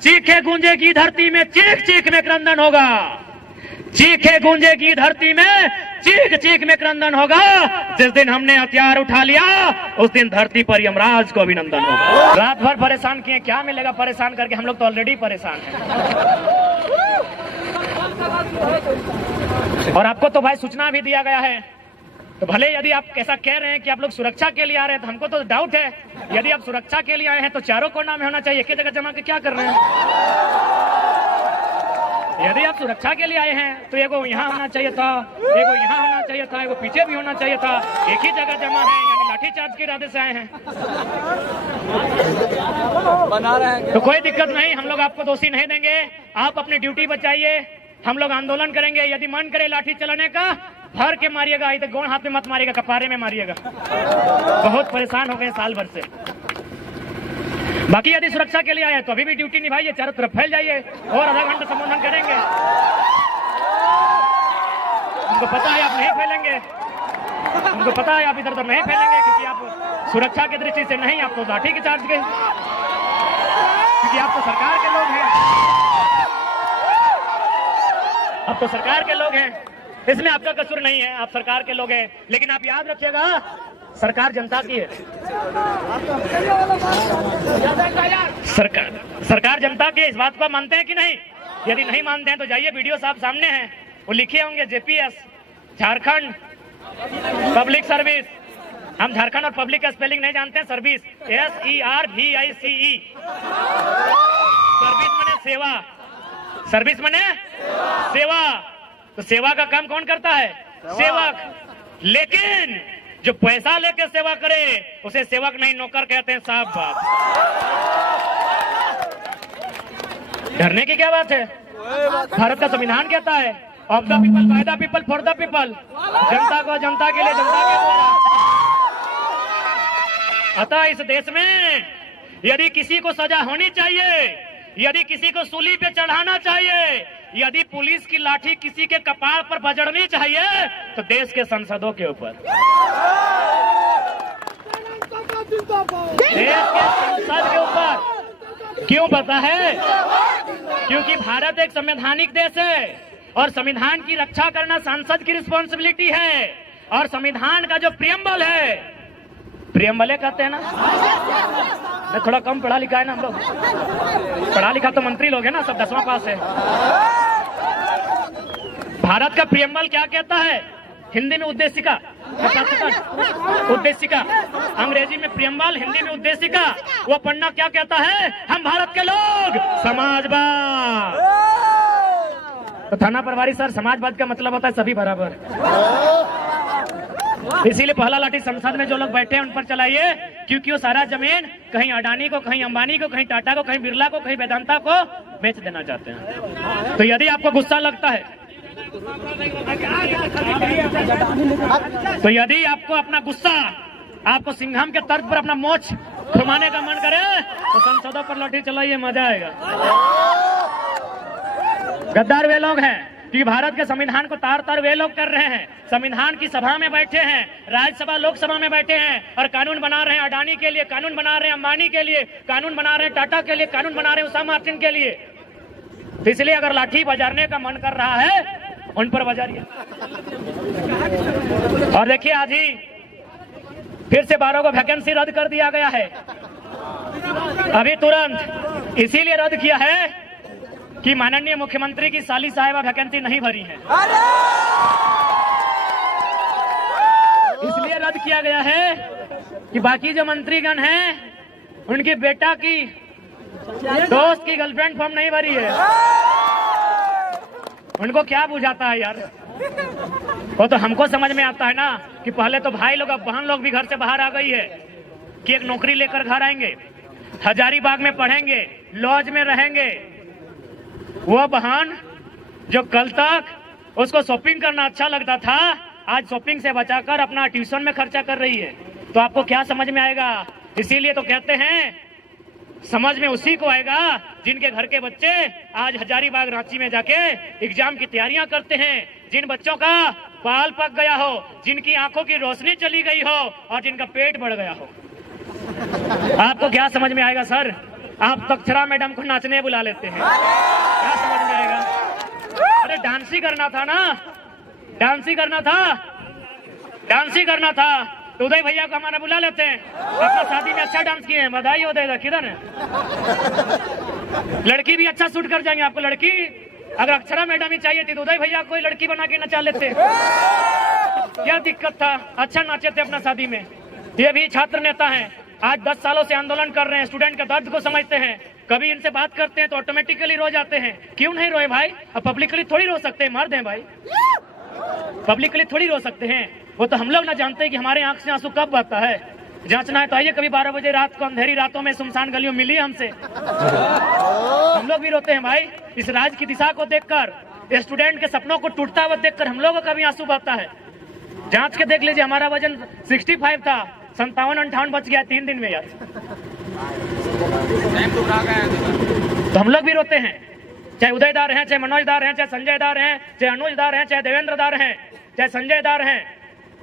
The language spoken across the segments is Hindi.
चीखे गूंजे की धरती में चीख चीख में क्रंदन होगा, चीखे गूंजे की धरती में चीख चीख में क्रंदन होगा। जिस दिन हमने हथियार उठा लिया उस दिन धरती पर यमराज को अभिनंदन होगा। रात भर परेशान किए, क्या मिलेगा परेशान करके, हम लोग तो ऑलरेडी परेशान हैं। और आपको तो भाई सूचना भी दिया गया है, तो भले यदि आप ऐसा कह रहे हैं कि आप लोग सुरक्षा के लिए आ रहे हैं, तो हमको तो डाउट है। यदि आप सुरक्षा के लिए आए हैं तो चारों कोना में होना चाहिए, एक ही जगह जमा के क्या कर रहे हैं? यदि आप सुरक्षा के लिए आए हैं तो एगो यहाँ होना चाहिए था, एगो यहाँ होना चाहिए था, एगो पीछे भी होना चाहिए था। एक ही जगह जमा है, यानी लाठीचार्ज के इरादे से आए हैं। बना रहे हैं तो कोई दिक्कत नहीं, हम लोग आपको दोषी नहीं देंगे। आप अपनी ड्यूटी बचाइए, हम लोग आंदोलन करेंगे। यदि मन करे लाठी चलाने का, भर के मारिएगा, इधर गोड़ हाथ में मत मारिएगा, कपारे में मारिएगा। बहुत परेशान हो गए साल भर से। बाकी यदि सुरक्षा के लिए आए तो अभी भी ड्यूटी निभाइए, चारों तरफ फैल जाइए और आधा घंटा संबोधन करेंगे। हमको पता है आप नहीं फैलेंगे, हमको पता है आप इधर उधर नहीं फैलेंगे, क्योंकि आप सुरक्षा की दृष्टि से नहीं, आप तो लाठी के चार्ज गए, क्योंकि आप तो सरकार के लोग हैं, आप तो सरकार के लोग हैं। इसमें आपका कसूर नहीं है, आप सरकार के लोग हैं। लेकिन आप याद रखिएगा, सरकार जनता की है। सरकार जनता की, इस बात को मानते हैं कि नहीं? यदि नहीं मानते हैं तो जाइए, वीडियो साहब सामने हैं, वो लिखे होंगे जेपीएस, झारखंड पब्लिक सर्विस। हम झारखंड और पब्लिक का स्पेलिंग नहीं जानते हैं, सर्विस SERVICE। सर्विस माने सेवा, सर्विस माने सेवा। तो सेवा का काम कौन करता है? सेवक। लेकिन जो पैसा लेके सेवा करे उसे सेवक नहीं, नौकर कहते हैं। साफ बात। डरने की क्या बात है? भारत का संविधान कहता है, of the people, by the people, for the people. जनता को जनता के लिए, जनता के द्वारा। अतः इस देश में यदि किसी को सजा होनी चाहिए, यदि किसी को सूली पे चढ़ाना चाहिए, यदि पुलिस की लाठी किसी के कपार पर बजड़नी चाहिए, तो देश के संसदों के ऊपर, देश के संसद के ऊपर। क्यों पता है? क्योंकि भारत एक संवैधानिक देश है और संविधान की रक्षा करना सांसद की रिस्पॉन्सिबिलिटी है। और संविधान का जो प्रियम्बल है, प्रियम्बल कहते हैं ना, मैं थोड़ा कम पढ़ा लिखा है ना, हम लोग पढ़ा लिखा तो मंत्री लोग हैं ना, सब 10वां पास है। भारत का प्रियम्बल क्या कहता है? हिंदी में उद्देशिका, उद्देशिका, अंग्रेजी में प्रियम्बल, हिंदी में उद्देशिका। वो पढ़ना क्या कहता है? हम भारत के लोग समाजवाद। तो थाना प्रभारी सर, समाजवाद का मतलब होता है सभी बराबर। इसीलिए पहला लाठी संसद में जो लोग बैठे हैं उन पर चलाइए, क्योंकि वो सारा जमीन कहीं अडानी को, कहीं अंबानी को, कहीं टाटा को, कहीं बिरला को, कहीं वेदांता को बेच देना चाहते हैं। तो यदि आपको गुस्सा लगता है, तो यदि आपको अपना गुस्सा, आपको सिंघम के तर्क पर अपना मोछ घुमाने का मन करे, तो संसदों पर लाठी चलाइए, मजा आएगा। गद्दार वे लोग हैं कि भारत के संविधान को तार तार वे लोग कर रहे हैं। संविधान की सभा में बैठे हैं, राज्यसभा लोकसभा में बैठे हैं और कानून बना रहे हैं। अडानी के लिए कानून बना रहे हैं, अंबानी के लिए कानून बना रहे हैं, टाटा के लिए कानून बना रहे हैं, उषा मार्टिन के लिए। तो इसलिए अगर लाठी बजाने का मन कर रहा है, उन पर बजाइए। और देखिए, आज ही फिर से 12 को वैकेंसी रद्द कर दिया गया है, अभी तुरंत। इसीलिए रद्द किया है कि माननीय मुख्यमंत्री की साली साहिबा वैकेंसी नहीं भरी है, इसलिए रद्द किया गया है कि बाकी जो मंत्रीगण हैं, उनके बेटा की दोस्त की गर्लफ्रेंड फॉर्म नहीं भरी है। उनको क्या बुझाता है यार? वो तो हमको समझ में आता है ना कि पहले तो भाई लोग, अब बहन लोग भी घर से बाहर आ गई है कि एक नौकरी लेकर घर आएंगे, हजारीबाग में पढ़ेंगे, लॉज में रहेंगे। वो बहन जो कल तक उसको शॉपिंग करना अच्छा लगता था, आज शॉपिंग से बचाकर अपना ट्यूशन में खर्चा कर रही है। तो आपको क्या समझ में आएगा? इसीलिए तो कहते हैं समझ में उसी को आएगा जिनके घर के बच्चे आज हजारीबाग रांची में जाके एग्जाम की तैयारियां करते हैं, जिन बच्चों का बाल पक गया हो, जिनकी आंखों की रोशनी चली गई हो और जिनका पेट बढ़ गया हो। आपको क्या समझ में आएगा सर? आप तक्षरा मैडम को नाचने बुला लेते हैं। क्या समझ में आएगा? अरे डांस ही करना था ना, डांस ही करना था, डांस ही करना था। तो उदय भैया को हमारा बुला लेते हैं, अपना शादी में अच्छा डांस किए हैं, बधाई हो उदय। किधर है? लड़की भी अच्छा शूट कर जाएंगे आपको। लड़की अगर अक्षरा मैडम ही चाहिए थी तो उदय भैया कोई लड़की बना के नचा लेते। क्या दिक्कत था? अच्छा नाचे थे अपना शादी में। ये भी छात्र नेता हैं, आज 10 सालों से आंदोलन कर रहे हैं, स्टूडेंट के दर्द को समझते हैं। कभी इनसे बात करते हैं तो ऑटोमेटिकली रो जाते हैं। क्यों नहीं रोए भाई? अब पब्लिकली थोड़ी रो सकते हैं, मर्द हैं भाई, पब्लिकली थोड़ी रो सकते हैं। वो तो हम लोग ना जानते हैं कि हमारे आंख से आंसू कब बहता है। जांचना है तो आइए कभी 12 बजे रात को अंधेरी रातों में सुनसान गलियों मिलिए हमसे। हम लोग भी रोते हैं भाई, इस राज की दिशा को देखकर, स्टूडेंट के सपनों को टूटता हुआ देखकर हम लोगों का भी आंसू बहता है। जांच के देख लीजिए, हमारा वजन 65 था, 57-58 बच गया 3 दिन में यार। तो हम लोग भी रोते हैं, चाहे उदय दार हैं, चाहे मनोज दार हैं, चाहे संजय दार हैं, चाहे अनुज दार हैं, चाहे देवेंद्र दार हैं, चाहे संजय दार हैं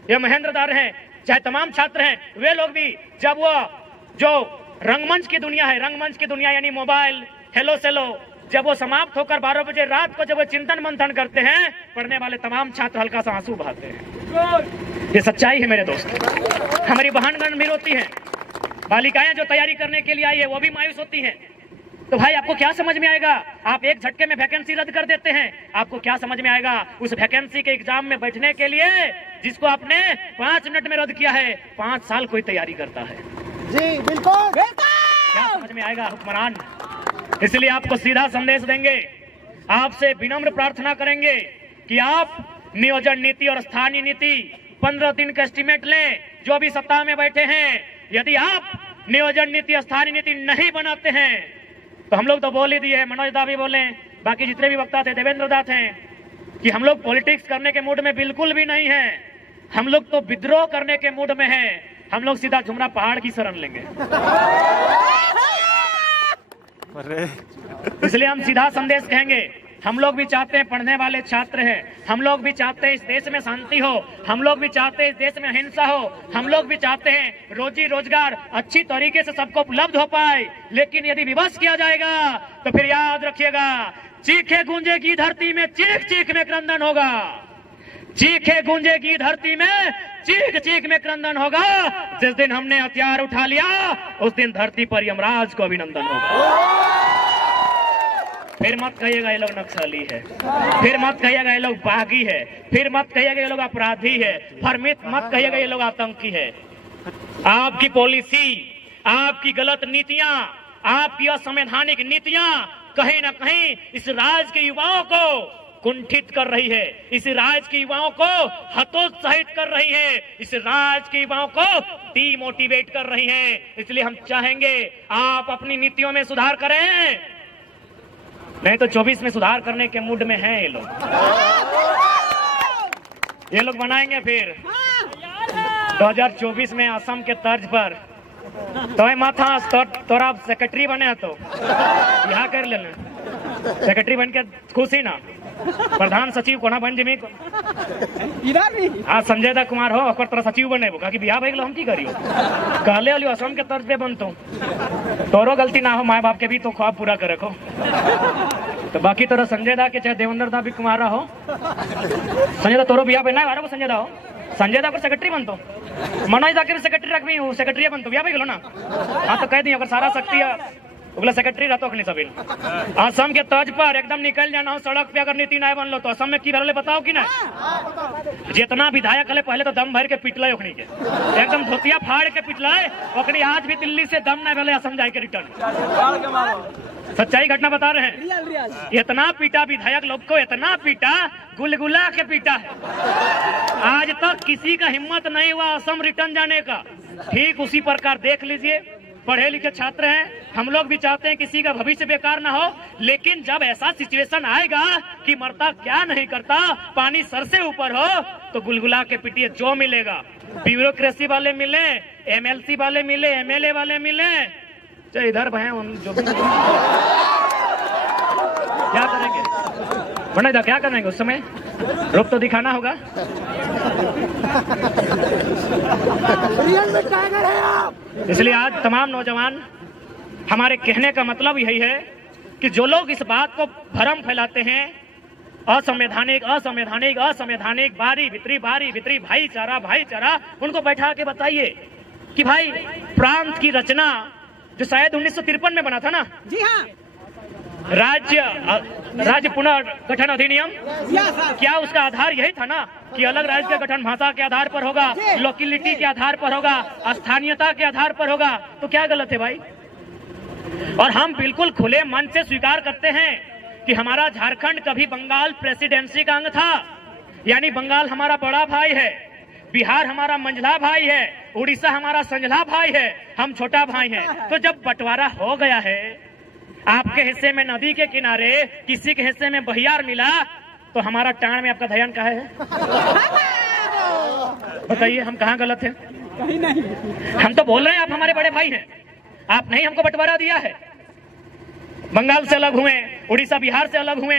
या महेंद्र दार हैं, चाहे तमाम छात्र हैं। वे लोग भी जब वो जो रंगमंच की दुनिया है, रंगमंच की दुनिया यानी मोबाइल, हेलो सेलो, जब वो समाप्त होकर 12 बजे रात को जब वो चिंतन मंथन करते हैं, पढ़ने वाले तमाम छात्र हल्का सा आंसू बहाते हैं। ये सच्चाई है मेरे दोस्त। हमारी बहनगण भी रोती हैं, बालिकाएं जो तैयारी करने के लिए आई है वो भी मायूस होती हैं। तो भाई आपको क्या समझ में आएगा? आप एक झटके में वैकेंसी रद्द कर देते हैं, आपको क्या समझ में आएगा? उस वैकेंसी के एग्जाम में बैठने के लिए जिसको आपने 5 मिनट में रद्द किया है, 5 साल कोई तैयारी करता है। जी बिल्कुल, क्या समझ में आएगा हुक्मरान? इसलिए आपको सीधा संदेश देंगे, आपसे विनम्र प्रार्थना करेंगे कि आप नियोजन नीति और स्थानीय नीति 15 दिन का एस्टीमेट लें। जो भी सत्ता में बैठे हैं, यदि आप नियोजन नीति स्थानीय नीति नहीं बनाते हैं तो हम लोग तो बोल ही दिए हैं, मनोज दा भी बोले, बाकी जितने भी वक्ता थे, देवेंद्र दा थे, कि हम लोग पॉलिटिक्स करने के मूड में बिल्कुल भी नहीं है। हम लोग तो विद्रोह करने के मूड में हैं। हम लोग सीधा झुमरा पहाड़ की शरण लेंगे। इसलिए हम सीधा संदेश कहेंगे, हम लोग भी चाहते हैं, पढ़ने वाले छात्र हैं, हम लोग भी चाहते हैं इस देश में शांति हो, हम लोग भी चाहते हैं इस देश में अहिंसा हो, हम लोग भी चाहते हैं रोजी रोजगार अच्छी तरीके से सबको उपलब्ध हो पाए। लेकिन यदि विवश किया जाएगा तो फिर याद रखिएगा, चीखे गूंजेगी धरती में, चीख चीख में क्रंदन होगा। चीखे गूंजेगी धरती में, चीख चीख में क्रंदन होगा। जिस दिन हमने हथियार उठा लिया उस दिन धरती पर यमराज को अभिनंदन होगा। फिर मत कहिएगा ये लोग नक्सली है, फिर मत कहिएगा ये लोग बागी है, फिर मत कहिएगा ये लोग अपराधी है, फिर मत कहिएगा ये लोग आतंकी है। आपकी पॉलिसी, आपकी गलत नीतियां, आपकी असंवैधानिक नीतियां कहीं ना कहीं इस राज्य के युवाओं को कुंठित कर रही है, इस राज्य के युवाओं को हतोत्साहित कर रही है, इस राज्य के युवाओं को डीमोटिवेट कर रही है। इसलिए हम चाहेंगे आप अपनी नीतियों में सुधार करें, नहीं तो 24 में सुधार करने के मूड में हैं ये लोग। ये लोग बनाएंगे फिर 2024 में असम के तर्ज पर। तो माथा तोरा सेक्रेटरी बने तो यहाँ कर लेना, सेक्रेटरी बन के खुशी ना, प्रधान सचिव कोना बन जमी आज संजय दा कुमार हो और तोरा सचिव बने कि बिहार भाई हम की करियो कहले वाली असम के तर्ज पे बनतो। तोरो गलती ना हो, माँ बाप के भी तो ख्वाब पूरा करे रखो। तो बाकी तोरा संजय दा के चाहे देवेंद्र दा भी कुमारा हो, संजय दा तोरो बिहार पे ना को संजय दा हो, संजय दा पर सेक्रेटरी बनतो, मनोज दा के भी सेक्रेटरी रखबी हूँ, सेक्रेटरी बनतो बिहार भाई ना। हाँ तो कह दी अगर सारा शक्ति उगला सेक्रेटरी रहतो नहीं सभी। असम के तर्ज पर एकदम निकल जाना हो सड़क पे, अगर नीति नहीं बनलो तो असम में की भरले बताओ कि ना। जितना विधायक हले पहले तो दम भर के पिटल ओखनी के, एकदम धोतिया फाड़ के पिटल ओखनी। आज भी दिल्ली से दम नहीं भले असम जाए के रिटर्न। सच्चाई घटना बता रहे हैं। इतना पीटा विधायक लोग को, इतना पीटा, गुलगुला के पीटा है। आज तक किसी का हिम्मत नहीं हुआ असम रिटर्न जाने का। ठीक उसी प्रकार देख लीजिए, पढ़े लिखे छात्र हैं, हम लोग भी चाहते हैं किसी का भविष्य बेकार ना हो, लेकिन जब ऐसा सिचुएशन आएगा कि मरता क्या नहीं करता, पानी सर से ऊपर हो, तो गुलगुला के पिटिए। जो मिलेगा, ब्यूरोक्रेसी वाले मिले, एमएलसी वाले मिले, एमएलए वाले मिले, चाहे इधर भय जो भी क्या करेंगे बना, क्या करेंगे उस समय? रूप तो दिखाना होगा। इसलिए आज तमाम नौजवान हमारे कहने का मतलब यही है कि जो लोग इस बात को भ्रम फैलाते हैं, असंवैधानिक असंवैधानिक असंवैधानिक, बारी भित्री भाईचारा, उनको बैठा के बताइए कि भाई प्रांत की रचना जो शायद 1953 में बना था ना, जी हाँ, राज्य पुनर्गठन अधिनियम, क्या उसका आधार यही था ना कि अलग राज्य का गठन भाषा के आधार पर होगा, लोकेलिटी के आधार पर होगा, स्थानीयता के आधार पर होगा? तो क्या गलत है भाई? और हम बिल्कुल खुले मन से स्वीकार करते हैं कि हमारा झारखंड कभी बंगाल प्रेसिडेंसी का अंग था, यानी बंगाल हमारा बड़ा भाई है, बिहार हमारा मंझला भाई है, उड़ीसा हमारा संझला भाई है, हम छोटा भाई हैं। तो जब बंटवारा हो गया है, आपके हिस्से में नदी के किनारे, किसी के हिस्से में बहियार मिला, तो हमारा टाण में आपका ध्यान कहाँ है? बताइए, हम कहाँ गलत हैं? कहीं नहीं। हम तो बोल रहे हैं आप हमारे बड़े भाई हैं, आप नहीं हमको बंटवारा दिया है। बंगाल से अलग हुए, उड़ीसा बिहार से अलग हुए,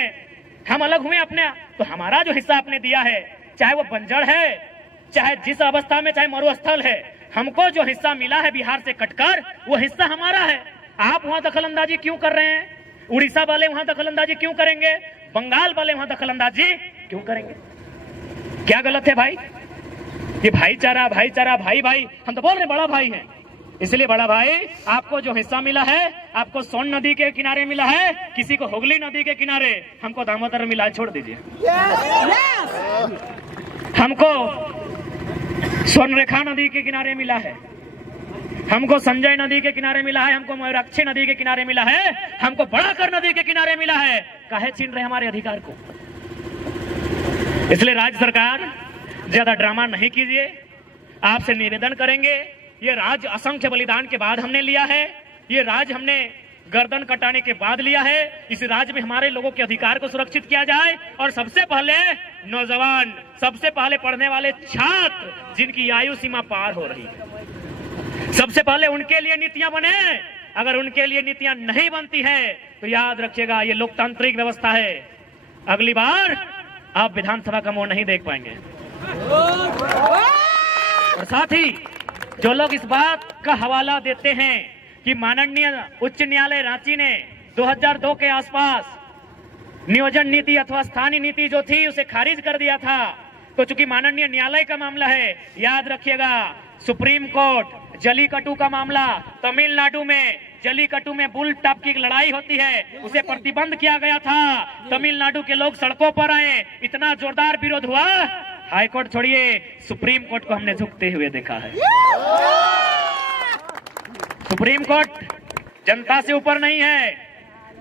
हम अलग हुए अपने, तो हमारा जो हिस्सा आपने दिया है, चाहे वो बंजर है, चाहे जिस अवस्था में, चाहे मरुस्थल है, हमको जो हिस्सा मिला है बिहार से कटकर, वो हिस्सा हमारा है। आप वहां दखलंदाजी क्यों कर रहे हैं? उड़ीसा वाले वहां दखलंदाजी क्यों करेंगे? बंगाल वाले वहां दखलंदाजी क्यों करेंगे? क्या गलत है भाई? ये भाईचारा भाई, हम तो बोल रहे बड़ा भाई हैं, इसलिए बड़ा भाई, आपको जो हिस्सा मिला है, आपको सोन नदी के किनारे मिला है, किसी को हुगली नदी के किनारे, हमको दामोदर मिला, छोड़ दीजिए। हमको स्वर्णरेखा नदी के किनारे मिला है, हमको संजय नदी के किनारे मिला है, हमको मयूराक्षी नदी के किनारे मिला है, हमको बड़ाकर नदी के किनारे मिला है। काहे छीन रहे हमारे अधिकार को? इसलिए राज्य सरकार ज्यादा ड्रामा नहीं कीजिए, आपसे निवेदन करेंगे। ये राज्य असंख्य बलिदान के बाद हमने लिया है, ये राज्य हमने गर्दन कटाने के बाद लिया है। इस राज्य में हमारे लोगों के अधिकार को सुरक्षित किया जाए, और सबसे पहले नौजवान, सबसे पहले पढ़ने वाले छात्र जिनकी आयु सीमा पार हो रही है, सबसे पहले उनके लिए नीतियां बने। अगर उनके लिए नीतियां नहीं बनती है तो याद रखिएगा, ये लोकतांत्रिक व्यवस्था है, अगली बार आप विधानसभा का मुंह नहीं देख पाएंगे। और साथ ही जो लोग इस बात का हवाला देते हैं कि माननीय उच्च न्यायालय रांची ने 2002 के आसपास नियोजन नीति अथवा स्थानीय नीति जो थी उसे खारिज कर दिया था, तो चूंकि माननीय न्यायालय का मामला है, याद रखिएगा सुप्रीम कोर्ट जलीकट्टू का मामला, तमिलनाडु में जलीकट्टू में बुल टॉप की लड़ाई होती है, उसे प्रतिबंध किया गया था। तमिलनाडु के लोग सड़कों पर आए, इतना जोरदार विरोध हुआ, हाईकोर्ट छोड़िए सुप्रीम कोर्ट को हमने झुकते हुए देखा है। सुप्रीम कोर्ट जनता से ऊपर नहीं है,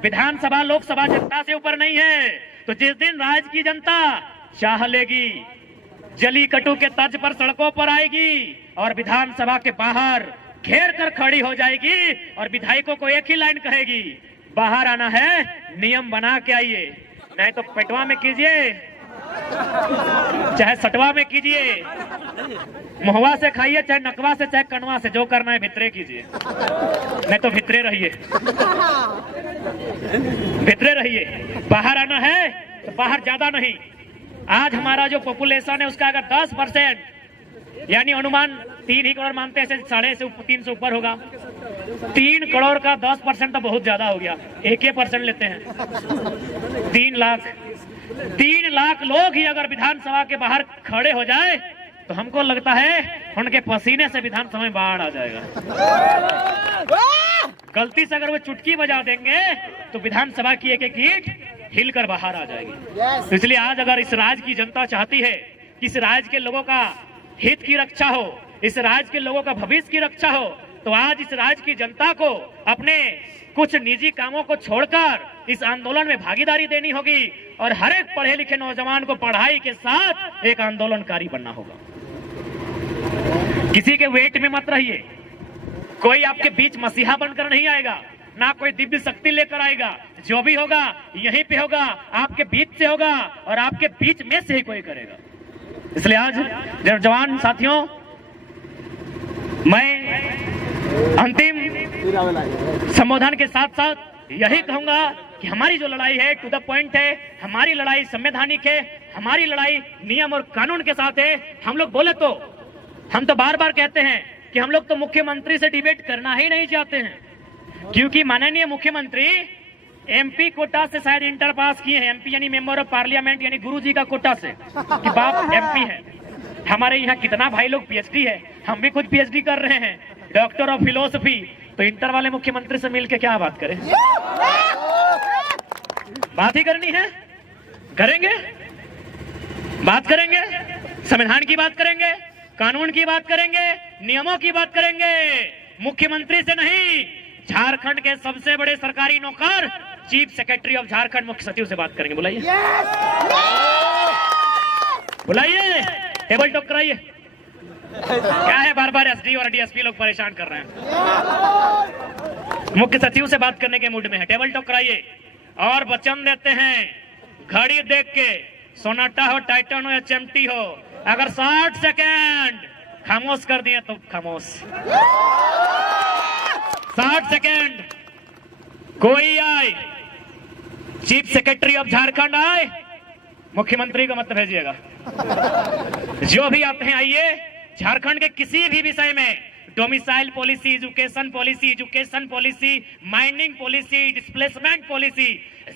विधानसभा लोकसभा जनता से ऊपर नहीं है। तो जिस दिन राज्य की जनता चाह लेगी, जलीकट्टू के तर्ज पर सड़कों पर आएगी और विधानसभा के बाहर घेर कर खड़ी हो जाएगी और विधायकों को एक ही लाइन कहेगी, बाहर आना है, नियम बना के आइए, नहीं तो पेटवा में कीजिए, चाहे सटवा में कीजिए, मुहवा से खाइए, चाहे नकवा से, चाहे कनवा से, जो करना है भितरे कीजिए, नहीं तो भितरे रहिए, भितरे रहिए। बाहर आना है तो बाहर ज्यादा नहीं। आज हमारा जो पॉपुलेशन है उसका अगर 10% यानी अनुमान 3 ही करोड़ मानते हैं, 3.5 से ऊपर होगा, 3 करोड़ का 10% तो बहुत ज्यादा हो गया, 1% लेते हैं, 3 लाख लोग ही अगर विधानसभा के बाहर खड़े हो जाए तो हमको लगता है उनके पसीने से विधानसभा में बाढ़ आ जाएगा। गलती से अगर वो चुटकी बजा देंगे तो विधानसभा की एक एक ईंट हिलकर बाहर आ जाएगी। तो इसलिए आज अगर इस राज्य की जनता चाहती है कि इस राज्य के लोगों का हित की रक्षा हो, इस राज्य के लोगों का भविष्य की रक्षा हो, तो आज इस राज्य की जनता को अपने कुछ निजी कामों को छोड़कर इस आंदोलन में भागीदारी देनी होगी और हर एक पढ़े लिखे नौजवान को पढ़ाई के साथ एक आंदोलनकारी बनना होगा। किसी के वेट में मत रहिए, कोई आपके बीच मसीहा बनकर नहीं आएगा, ना कोई दिव्य शक्ति लेकर आएगा, जो भी होगा यहीं पे होगा, आपके बीच से होगा और आपके बीच में से ही कोई करेगा। इसलिए आज जवान साथियों, मैं अंतिम संबोधन के साथ साथ यही कहूंगा कि हमारी जो लड़ाई है टू द पॉइंट है, हमारी लड़ाई संवैधानिक है, हमारी लड़ाई नियम और कानून के साथ है। हम लोग बोले तो, हम तो बार बार कहते हैं कि हम लोग तो मुख्यमंत्री से डिबेट करना ही नहीं चाहते हैं, क्योंकि माननीय मुख्यमंत्री एमपी कोटा से शायद इंटर पास किए हैं। एमपी यानी मेंबर ऑफ पार्लियामेंट, यानी गुरुजी का कोटा से कि बाप एमपी है। हमारे यहाँ कितना भाई लोग पीएचडी है, हम भी खुद पीएचडी कर रहे हैं, डॉक्टर ऑफ फिलोसफी। तो इंटर वाले मुख्यमंत्री से मिलके क्या बात करें? बात ही करनी है, करेंगे, बात करेंगे, संविधान की बात करेंगे, कानून की बात करेंगे, नियमों की बात करेंगे। मुख्यमंत्री से नहीं, झारखंड के सबसे बड़े सरकारी नौकर चीफ सेक्रेटरी ऑफ झारखंड मुख्य सचिव से बात करेंगे। बुलाइए, बुलाइए, टेबल टॉक कराइए। क्या है बार बार एसडी और डीएसपी लोग परेशान कर रहे हैं? मुख्य सचिव से बात करने के मूड में है, टेबल टॉक कराइए। और वचन देते हैं, घड़ी देख के, सोनाटा हो, टाइटन हो या चिमटी हो, अगर 60 सेकेंड खामोश कर दिए तो खामोश। 60 सेकेंड कोई आए, चीफ सेक्रेटरी ऑफ झारखंड आए, मुख्यमंत्री को मत भेजिएगा। जो भी आते हैं आइए, झारखंड के किसी भी विषय में, domicile policy, education policy, mining policy, displacement policy,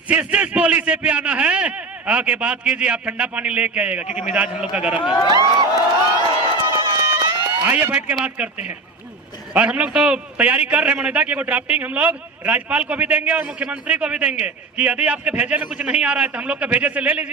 जिस पॉलिसी पे आना है आके बात कीजिए। आप ठंडा पानी लेके आइएगा क्योंकि मिजाज हम लोग का गर्म है। आइए बैठ के बात करते हैं। और हम लोग तो तैयारी कर रहे हैं मनोदा की ड्राफ्टिंग हम लोग राज्यपाल को भी देंगे और मुख्यमंत्री को भी देंगे कि यदि आपके भेजे में कुछ नहीं आ रहा है तो हम लोग के भेजे से ले लीजिए।